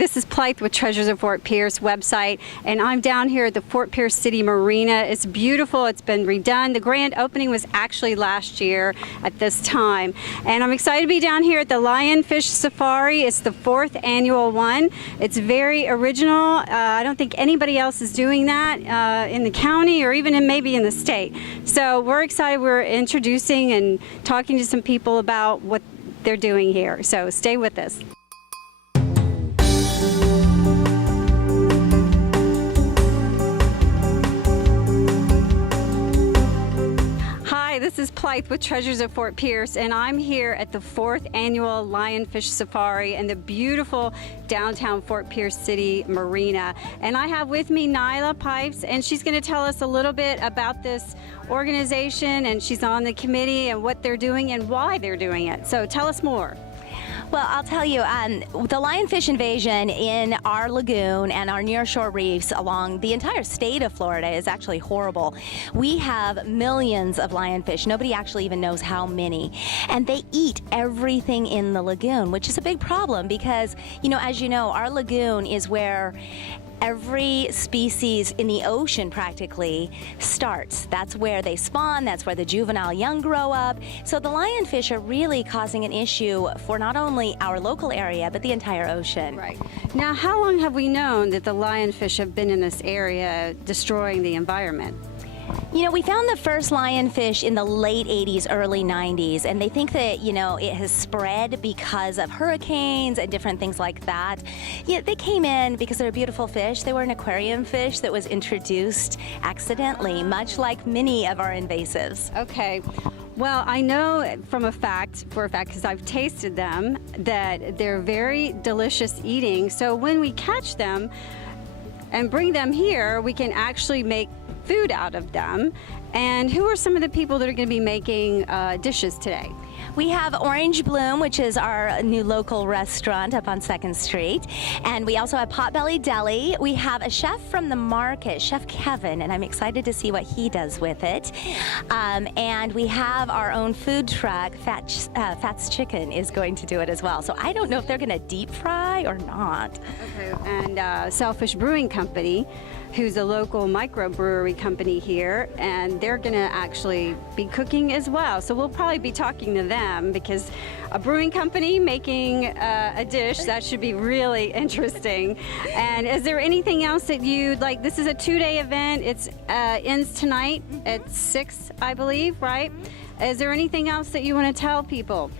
this is Blythe with Treasures of Fort Pierce website, and I'm down here at the Fort Pierce City Marina. It's beautiful. It's been redone. The grand opening was actually last year at this time, and I'm excited to be down here at the Lionfish Safari. It's the 4th annual one. It's very original. I don't think anybody else is doing that in the county or even maybe in the state. So we're excited. We're introducing and talking to some people about what they're doing here. So stay with us. Hi, this is Blythe with Treasures of Fort Pierce, and I'm here at the 4th annual Lionfish Safari in the beautiful downtown Fort Pierce City Marina. And I have with me Nyla Pipes, and she's going to tell us a little bit about this organization, and she's on the committee and what they're doing and why they're doing it. So tell us more. Well, I'll tell you, the lionfish invasion in our lagoon and our nearshore reefs along the entire state of Florida is actually horrible. We have millions of lionfish. Nobody actually even knows how many. And they eat everything in the lagoon, which is a big problem because, as you know, our lagoon is where every species in the ocean practically starts. That's where they spawn, that's where the juvenile young grow up. So the lionfish are really causing an issue for not only our local area, but the entire ocean. Right. Now, how long have we known that the lionfish have been in this area destroying the environment? We found the first lionfish in the late 80s, early 90s, and they think that, it has spread because of hurricanes and different things like that. Yeah, they came in because they're a beautiful fish. They were an aquarium fish that was introduced accidentally, much like many of our invasives. Okay. Well, I know for a fact, because I've tasted them, that they're very delicious eating. So when we catch them and bring them here, we can actually make food out of them. And who are some of the people that are going to be making dishes today? We have Orange Bloom, which is our new local restaurant up on 2nd Street. And we also have Potbelly Deli. We have a chef from the market, Chef Kevin, and I'm excited to see what he does with it. And we have our own food truck, Fats Chicken is going to do it as well. So I don't know if they're going to deep fry or not. Okay. And Selfish Brewing Company, who's a local microbrewery company here, and they're going to actually be cooking as well. So we'll probably be talking to them because a brewing company making a dish, that should be really interesting. And is there anything else that you'd like? This is a 2-day event. It ends tonight at 6, I believe, right? Is there anything else that you want to tell people?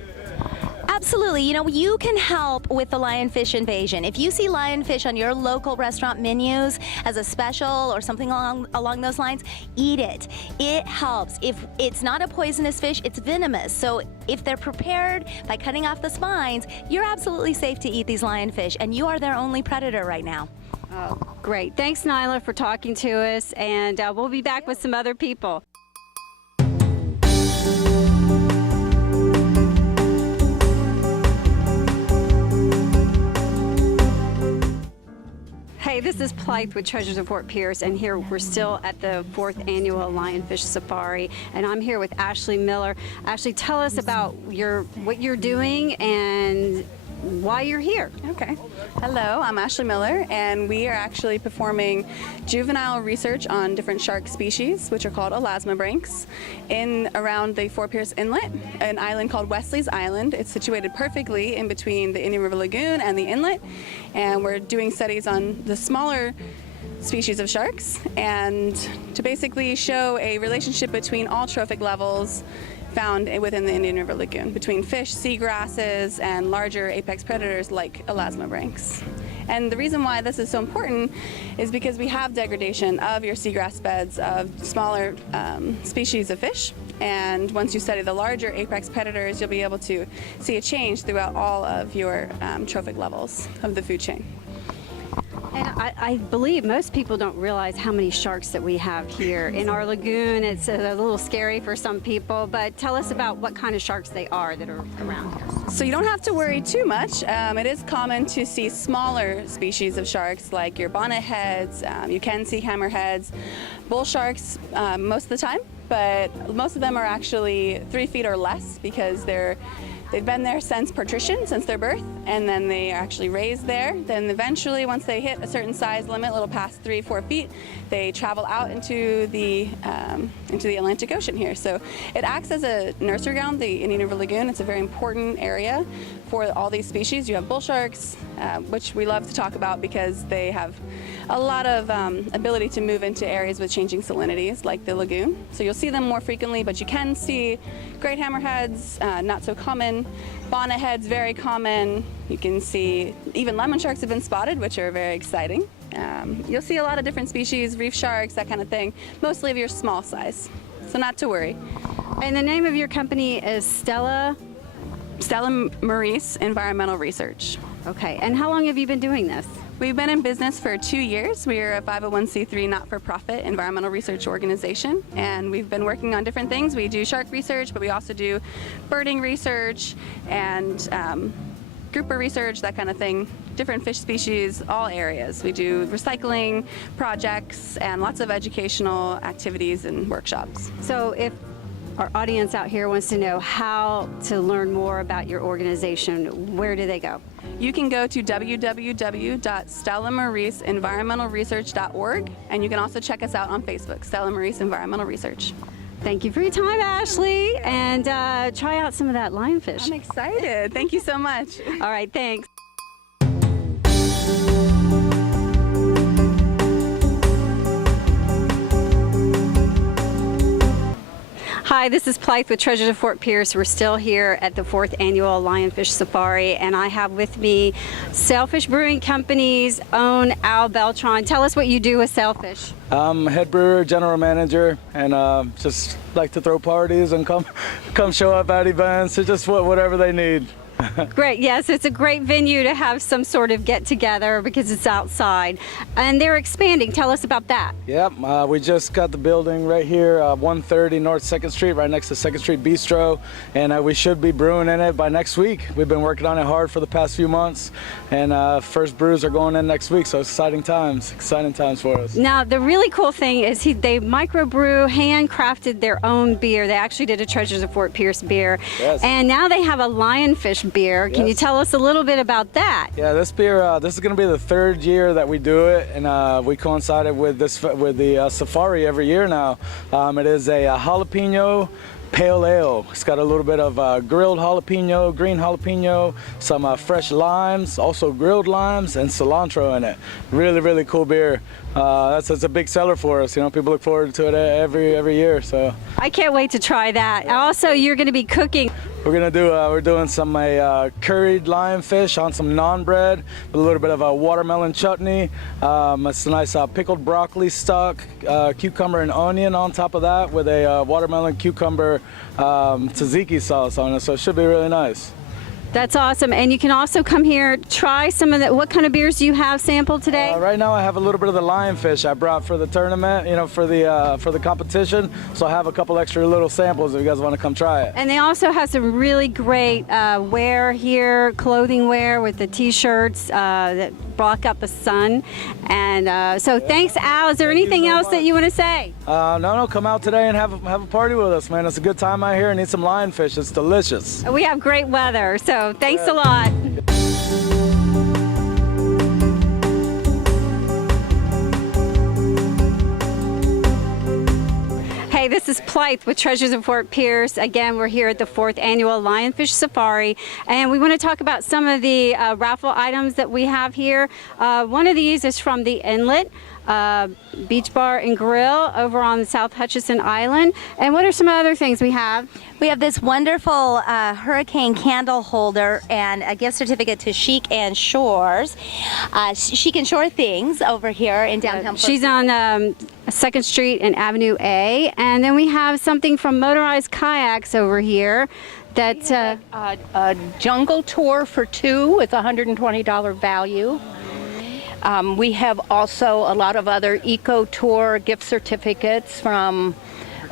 Absolutely. You can help with the lionfish invasion. If you see lionfish on your local restaurant menus as a special or something along those lines, eat it. It helps. If it's not a poisonous fish, it's venomous. So if they're prepared by cutting off the spines, you're absolutely safe to eat these lionfish, and you are their only predator right now. Oh, great. Thanks, Nyla, for talking to us, and we'll be back with some other people. Hey, this is Blythe with Treasures of Fort Pierce, and here we're still at the 4th annual Lionfish Safari, and I'm here with Ashley Miller. Ashley, tell us about what you're doing and why you're here. Okay. Hello, I'm Ashley Miller, and we are actually performing juvenile research on different shark species, which are called elasmobranchs, in around the Fort Pierce Inlet, an island called Wesley's Island. It's situated perfectly in between the Indian River Lagoon and the inlet, and we're doing studies on the smaller species of sharks, and to basically show a relationship between all trophic levels found within the Indian River Lagoon, between fish, seagrasses, and larger apex predators like elasmobranchs. And the reason why this is so important is because we have degradation of your seagrass beds of smaller species of fish, and once you study the larger apex predators, you'll be able to see a change throughout all of your trophic levels of the food chain. And I believe most people don't realize how many sharks that we have here in our lagoon. It's a little scary for some people, but tell us about what kind of sharks they are that are around here. So you don't have to worry too much. It is common to see smaller species of sharks like your bonnetheads. You can see hammerheads, bull sharks most of the time, but most of them are actually 3 feet or less because they're They've been there since patrician, since their birth, and then they are actually raised there. Then eventually, once they hit a certain size limit, a little past 3-4 feet, they travel out into the Atlantic Ocean here. So it acts as a nursery ground, the Indian River Lagoon. It's a very important area for all these species. You have bull sharks, which we love to talk about because they have a lot of ability to move into areas with changing salinities, like the lagoon. So you'll see them more frequently, but you can see great hammerheads, not so common. Bonnetheads, very common. You can see even lemon sharks have been spotted, which are very exciting. You'll see a lot of different species, reef sharks, that kind of thing, mostly of your small size, so not to worry. And the name of your company is Stella Maurice Environmental Research. Okay, and how long have you been doing this? We've been in business for 2 years. We are a 501c3 not-for-profit environmental research organization, and we've been working on different things. We do shark research, but we also do birding research and grouper research, that kind of thing, different fish species, all areas. We do recycling projects and lots of educational activities and workshops. So if our audience out here wants to know how to learn more about your organization, where do they go? You can go to www.stellamauriceenvironmentalresearch.org, and you can also check us out on Facebook, Stella Maurice Environmental Research. Thank you for your time, Ashley, and try out some of that lionfish. I'm excited. Thank you so much. All right, thanks. Hi, this is Blythe with Treasures of Fort Pierce. We're still here at the 4th annual Lionfish Safari, and I have with me Sailfish Brewing Company's own Al Beltran. Tell us what you do with Sailfish. I'm head brewer, general manager, and just like to throw parties and come show up at events. It's just whatever they need. Great, yes, it's a great venue to have some sort of get together because it's outside. And they're expanding. Tell us about that. Yep, we just got the building right here, 130 North 2nd Street, right next to 2nd Street Bistro, and we should be brewing in it by next week. We've been working on it hard for the past few months, and first brews are going in next week, so exciting times for us. Now, the really cool thing is they microbrew, handcrafted their own beer. They actually did a Treasures of Fort Pierce beer, yes. And now they have a Lionfish beer. Can you tell us a little bit about that? Yeah, this beer, this is going to be the 3rd year that we do it, and we coincided with the safari every year now. It is a jalapeno pale ale. It's got a little bit of grilled jalapeno, green jalapeno, some fresh limes, also grilled limes, and cilantro in it. Really, really cool beer. That's a big seller for us. You know, people look forward to it every year. So I can't wait to try that. Also, you're going to be cooking. We're doing some curried lionfish on some naan bread with a little bit of a watermelon chutney. It's a nice pickled broccoli stock, cucumber and onion on top of that with a watermelon cucumber tzatziki sauce on it. So it should be really nice. That's awesome. And you can also come here, try some of the, what kind of beers do you have sampled today? Right now I have a little bit of the Lionfish I brought for the tournament, you know, for the competition. So I have a couple extra little samples if you guys want to come try it. And they also have some really great wear here, clothing wear with the t-shirts that block out the sun. And so thanks, Al. Is there anything else that you want to say? No, come out today and have a party with us, man. It's a good time out here and eat some lionfish. It's delicious. We have great weather, so thanks a lot. Hey, this is Blythe with Treasures of Fort Pierce. Again, we're here at the 4th annual Lionfish Safari, and we want to talk about some of the raffle items that we have here. One of these is from the Inlet Beach Bar and Grill over on South Hutchinson Island. And what are some other things we have? We have this wonderful hurricane candle holder and a gift certificate to Chic and Shores. Chic and Shore Things over here in downtown. She's on 2nd Street and Avenue A. And then we have something from Motorized Kayaks over here. That's a jungle tour for 2 with $120 value. We have also a lot of other eco tour gift certificates from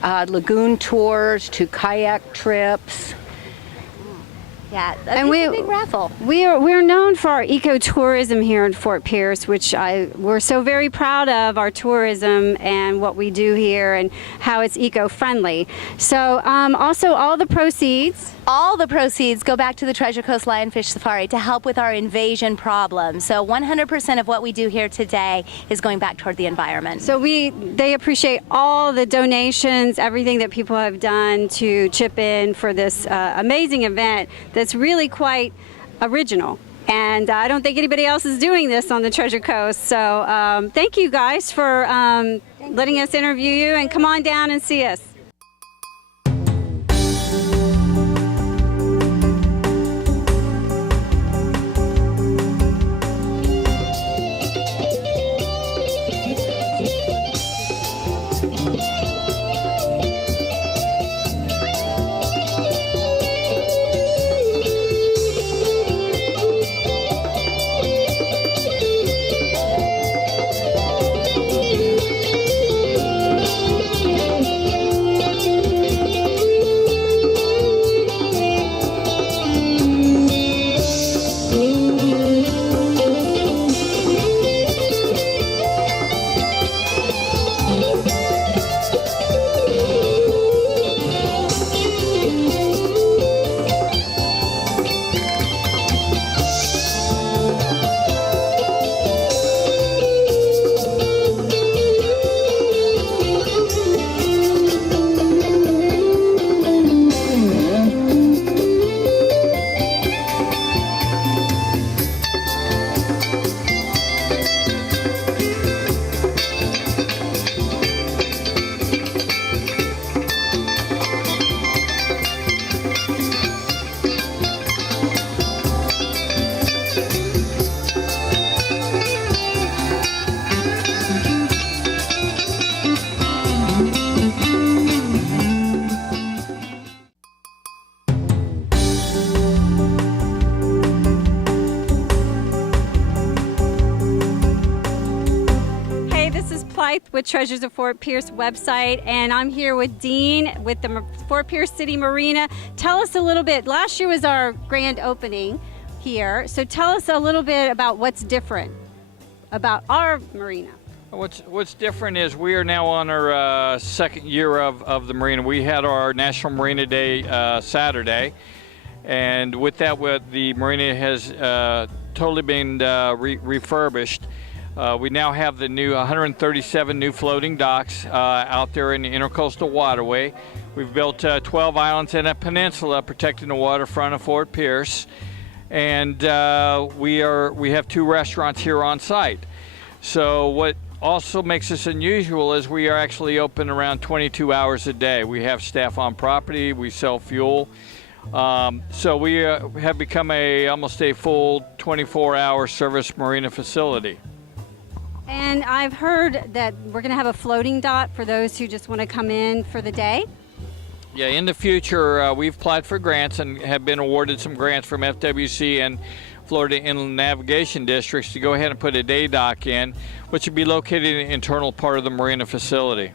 lagoon tours to kayak trips. Yeah, and it's a big raffle. We're known for our ecotourism here in Fort Pierce, which we're so very proud of, our tourism and what we do here and how it's eco-friendly. So also all the proceeds All the proceeds go back to the Treasure Coast Lionfish Safari to help with our invasion problem. So 100% of what we do here today is going back toward the environment. So they appreciate all the donations, everything that people have done to chip in for this amazing event that's really quite original. And I don't think anybody else is doing this on the Treasure Coast. So thank you guys for letting us interview you, and come on down and see us. With Treasures of Fort Pierce website, and I'm here with Dean with the Fort Pierce City Marina. Tell us a little bit. Last year was our grand opening here, so tell us a little bit about what's different about our marina. What's different is we are now on our second year of the marina. We had our National Marina Day Saturday, and with that, the marina has totally been refurbished. We now have the new 137 new floating docks out there in the Intercoastal Waterway. We've built 12 islands and a peninsula protecting the waterfront of Fort Pierce, and we have 2 restaurants here on site. So what also makes us unusual is we are actually open around 22 hours a day. We have staff on property, we sell fuel. So we have become almost a full 24-hour service marina facility. And I've heard that we're going to have a floating dock for those who just want to come in for the day. Yeah, in the future, we've applied for grants and have been awarded some grants from FWC and Florida Inland Navigation Districts to go ahead and put a day dock in, which would be located in the internal part of the marina facility.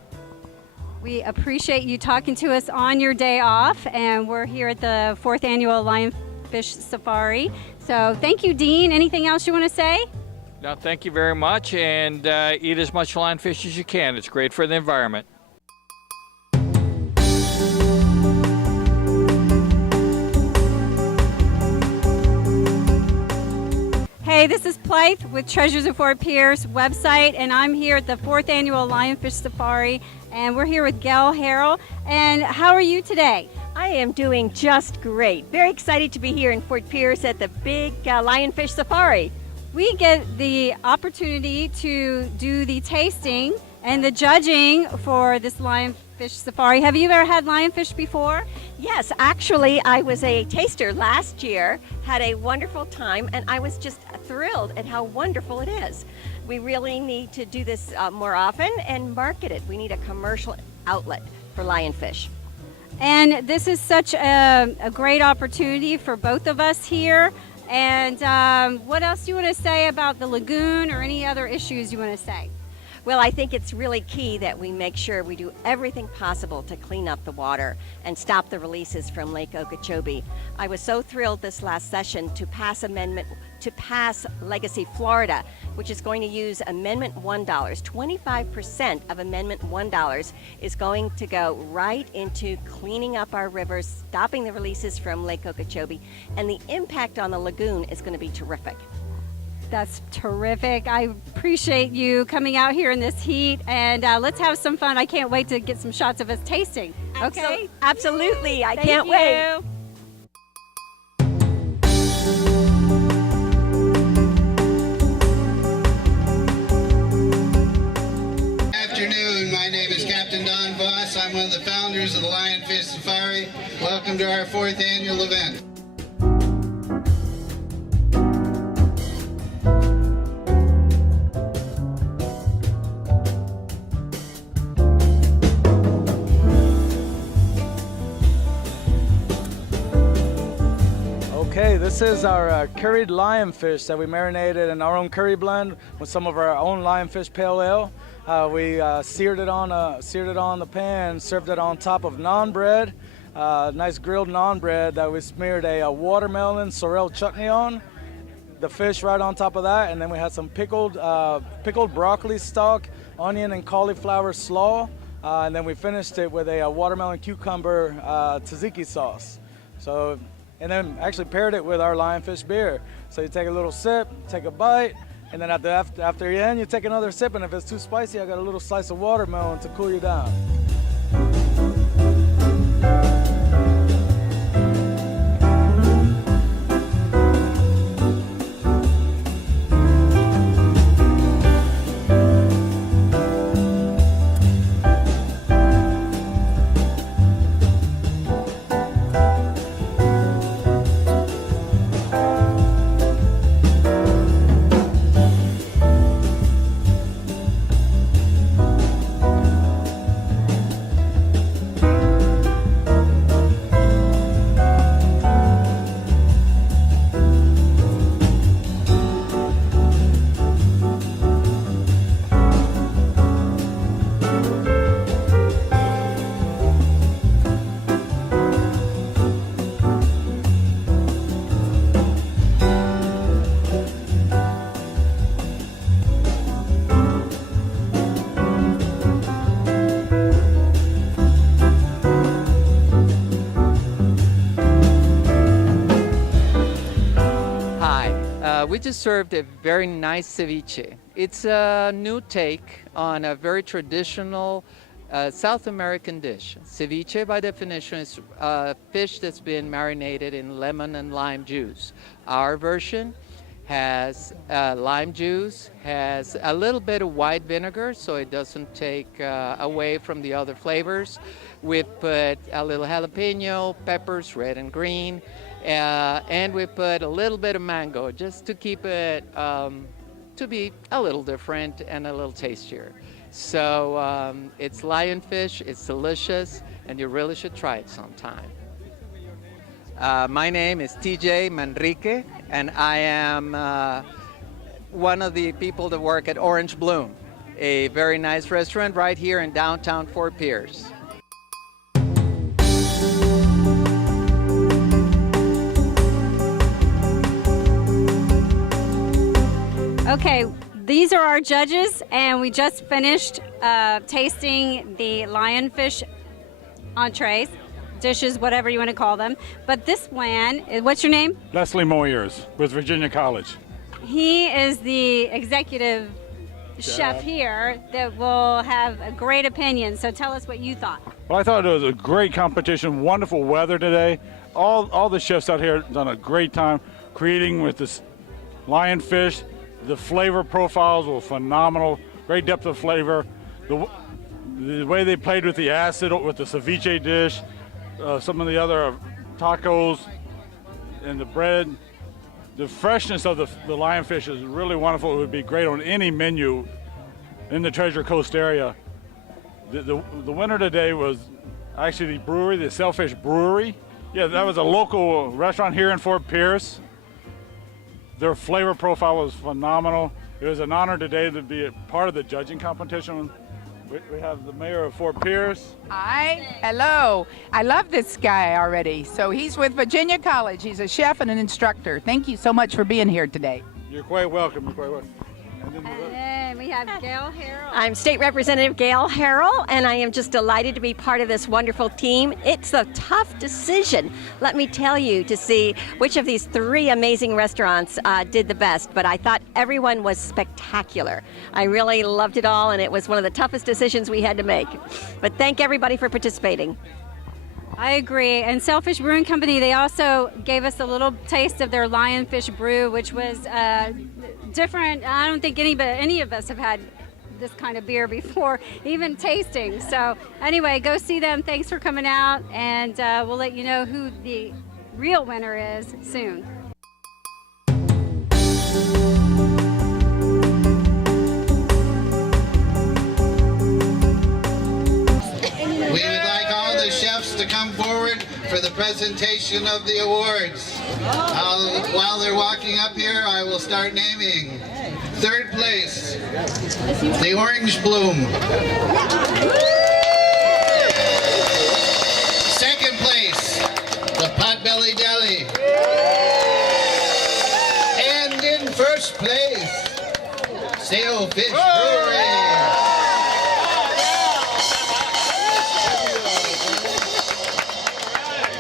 We appreciate you talking to us on your day off, and we're here at the 4th Annual Lionfish Safari. So thank you, Dean. Anything else you want to say? No, thank you very much, and eat as much lionfish as you can. It's great for the environment. Hey, this is Blythe with Treasures of Fort Pierce website, and I'm here at the 4th Annual Lionfish Safari, and we're here with Gail Harrell. And how are you today? I am doing just great. Very excited to be here in Fort Pierce at the big Lionfish Safari. We get the opportunity to do the tasting and the judging for this Lionfish Safari. Have you ever had lionfish before? Yes, actually, I was a taster last year, had a wonderful time, and I was just thrilled at how wonderful it is. We really need to do this more often and market it. We need a commercial outlet for lionfish. And this is such a great opportunity for both of us here. And what else do you want to say about the lagoon or any other issues you want to say? Well, I think it's really key that we make sure we do everything possible to clean up the water and stop the releases from Lake Okeechobee. I was so thrilled this last session to pass Legacy Florida, which is going to use Amendment $1. 25% of Amendment $1 is going to go right into cleaning up our rivers, stopping the releases from Lake Okeechobee, and the impact on the lagoon is going to be terrific. That's terrific. I appreciate you coming out here in this heat, and let's have some fun. I can't wait to get some shots of us tasting. Okay? Absolutely. I Thank can't you. wait. Afternoon. My name is Captain Don Voss. I'm one of the founders of the Lionfish Safari. Welcome to our 4th annual event. Okay, this is our curried lionfish that we marinated in our own curry blend with some of our own lionfish pale ale. We seared it on the pan, served it on top of naan bread, nice grilled naan bread that we smeared a watermelon sorrel chutney on. The fish right on top of that, and then we had some pickled broccoli stalk, onion and cauliflower slaw, and then we finished it with a watermelon cucumber tzatziki sauce. So. And then actually paired it with our lionfish beer. So you take a little sip, take a bite, and then after you end, you take another sip, and if it's too spicy, I got a little slice of watermelon to cool you down. We just served a very nice ceviche. It's a new take on a very traditional South American dish. Ceviche, by definition, is fish that's been marinated in lemon and lime juice. Our version has lime juice, has a little bit of white vinegar so it doesn't take away from the other flavors. We put a little jalapeno, peppers, red and green, and we put a little bit of mango just to keep it to be a little different and a little tastier. So it's lionfish, it's delicious, and you really should try it sometime. My name is TJ Manrique, and I am one of the people that work at Orange Bloom, a very nice restaurant right here in downtown Fort Pierce. Okay, these are our judges, and we just finished tasting the lionfish entrees, dishes, whatever you want to call them. But this one, what's your name? Leslie Moyers with Virginia College. He is the executive chef here that will have a great opinion. So tell us what you thought. Well, I thought it was a great competition, wonderful weather today. All the chefs out here done a great time creating with this lionfish. The flavor profiles were phenomenal, great depth of flavor. The way they played with the acid, with the ceviche dish, some of the other tacos, and the bread. The freshness of the lionfish is really wonderful. It would be great on any menu in the Treasure Coast area. The winner today was actually the brewery, the Sailfish Brewery. Yeah, that was a local restaurant here in Fort Pierce. Their flavor profile was phenomenal. It was an honor today to be a part of the judging competition. We have the mayor of Fort Pierce. Hi, hello. I love this guy already. So he's with Virginia College. He's a chef and an instructor. Thank you so much for being here today. You're quite welcome. You're quite welcome. And we have Gail Harrell. I'm State Representative Gail Harrell, and I am just delighted to be part of this wonderful team. It's a tough decision, let me tell you, to see which of these 3 amazing restaurants did the best, but I thought everyone was spectacular. I really loved it all, and it was one of the toughest decisions we had to make. But thank everybody for participating. I agree. And Sailfish Brewing Company, they also gave us a little taste of their Lionfish brew, which was different. I don't think any of us have had this kind of beer before, even tasting. So anyway, go see them. Thanks for coming out, and we'll let you know who the real winner is soon. We would like all the chefs to come forward for the presentation of the awards. While they're walking up here, I will start naming. 3rd place, the Orange Bloom. 2nd place, the Potbelly Deli. And in 1st place, Sailfish Brewery.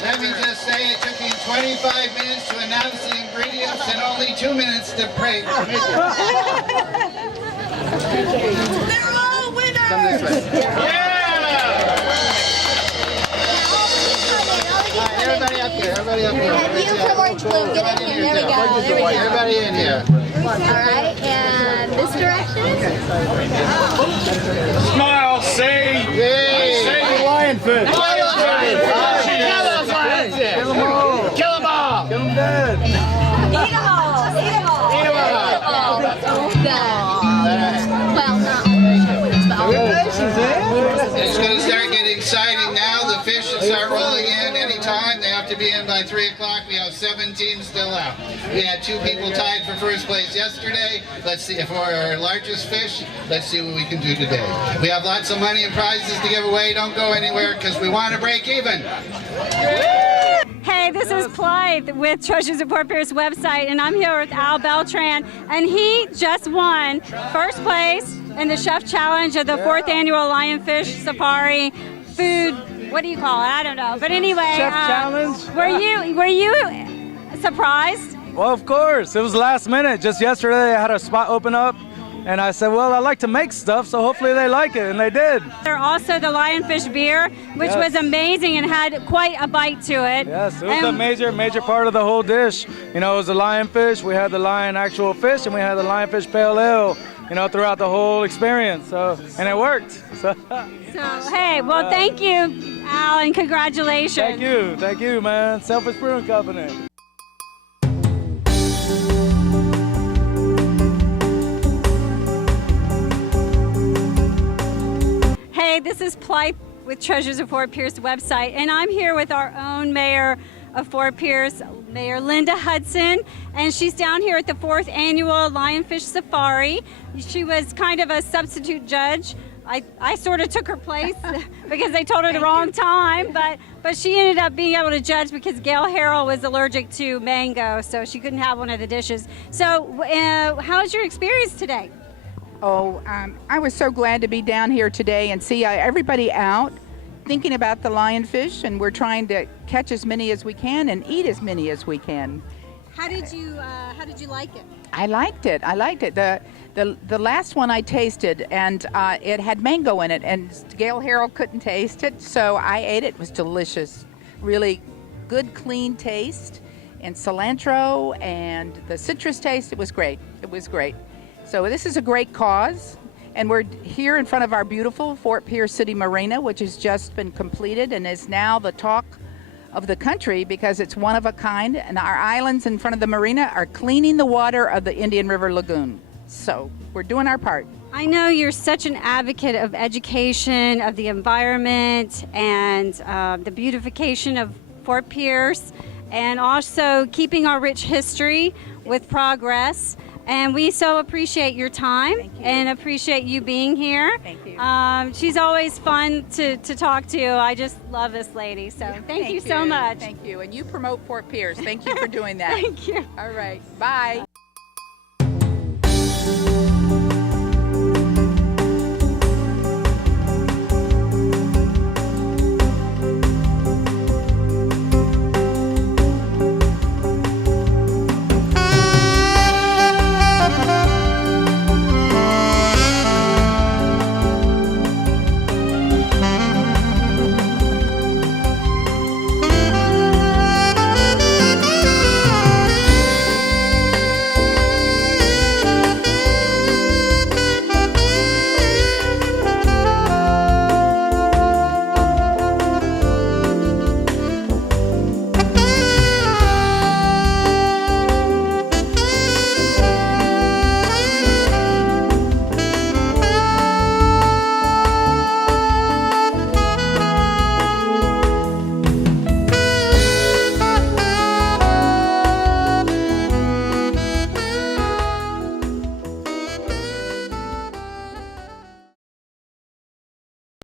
Let me just say it took me 25 minutes to announce the ingredients and only 2 minutes to pray. They're all winners! Come this way. Yeah! Everybody up here, everybody up here. And you from Orange Bloom, get in here. There we go. There we go. Everybody in here. All right, and this direction. Smile, say, say Lionfish. Lionfish! Kill them all! Kill them all! Get them dead. Eat them all! Eat them all! Eat them all! Well, not. It's going to start getting exciting now. The fish should start rolling in anytime. They have to be in by 3 o'clock. We have 7 teams still out. We had 2 people tied for 1st place yesterday. Let's see, for our largest fish, let's see what we can do today. We have lots of money and prizes to give away. Don't go anywhere because we want to break even. Hey, this is Clyde with Treasures of Fort Pierce website, and I'm here with Al Beltran, and he just won 1st place in the Chef Challenge of the 4th annual Lionfish Safari food. What do you call it? I don't know. But anyway, Chef Challenge. Were you surprised? Well, of course. It was last minute. Just yesterday, I had a spot open up, and I said, well, I like to make stuff, so hopefully they like it, and they did. There's also the Lionfish beer, which was amazing and had quite a bite to it. Yes, it was a major part of the whole dish. You know, it was the lionfish, we had the lion actual fish, and we had the Lionfish Pale Ale, you know, throughout the whole experience. So, and it worked. So hey, well, thank you, Al, and congratulations. Thank you, man. Sailfish Brewing Company. Hey, this is Plythe with Treasures of Fort Pierce website, and I'm here with our own mayor of Fort Pierce, Mayor Linda Hudson, and she's down here at the 4th annual Lionfish Safari. She was kind of a substitute judge. I sort of took her place because they told her the wrong time, but she ended up being able to judge because Gail Harrell was allergic to mango, so she couldn't have one of the dishes. So how was your experience today? Oh, I was so glad to be down here today and see everybody out thinking about the lionfish, and we're trying to catch as many as we can and eat as many as we can. How did you like it? I liked it. The last one I tasted, and it had mango in it, and Gail Harrell couldn't taste it, so I ate it. It was delicious. Really good, clean taste, and cilantro, and the citrus taste. It was great. It was great. So this is a great cause, and we're here in front of our beautiful Fort Pierce City Marina, which has just been completed and is now the talk of the country because it's one of a kind, and our islands in front of the marina are cleaning the water of the Indian River Lagoon. So we're doing our part. I know you're such an advocate of education, of the environment, and the beautification of Fort Pierce, and also keeping our rich history with progress. And we so appreciate your time and appreciate you being here. Thank you. She's always fun to talk to. I just love this lady. So thank you so much. Thank you. And you promote Fort Pierce. Thank you for doing that. Thank you. All right. Bye.